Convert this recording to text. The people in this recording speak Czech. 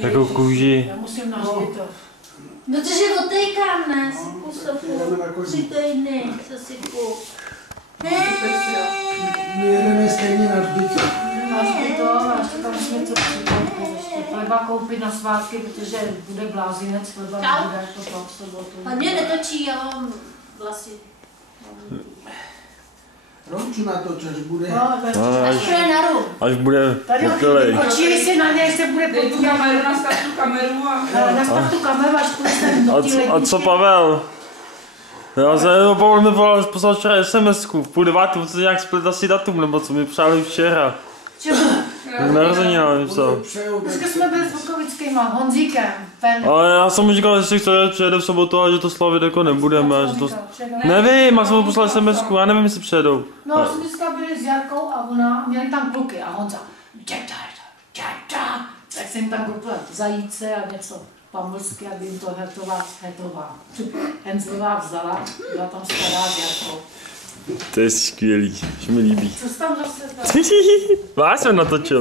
Jakou kůži? Já musím nařídit to. No to že otejkám, ne? Sypu sopu. 3 týdny se sypu. My jedeme stejně na Hřbitov. Na Hřbitov a ještě tam musíme něco přijít. Ještě chleba koupit na svátky, protože bude blázinec, chleba nebude to v sobotu. A mě netočí, já mám vlasy. Romču natoč, až bude. Až bude na rum. Až bude hotelej. Počíli si na něj, se bude podívat. Nastav tu kameru a... Nastav tu kameru, až půjde ten do té ledničky. A co Pavel? Já jsem Pavel mi poslal včera SMS-ku, v 8:30, co nějak split asi datum, nebo co mi přáli včera. Čemu? Narozenina mi psal. Dneska jsme byli s Vukovickýma, Honzíkem. Ale já jsem mu říkal, že si chce přijede v sobotu a že to slavit jako nebudeme. Že to... Nevím, já jsem mu poslal SMS-ku, já nevím, jestli přijedou. No, jsme dneska byli s Jarkou a ona, měli tam kluky a Honza, děda, tak jsem tam koupila zajíce a něco pamlsky, aby jim to Hetová. Henzlová vzala, byla tam stará s Jarkou. To je skvělý, že mi líbí. Co jsi tam zase dal? Vás jsem natočil.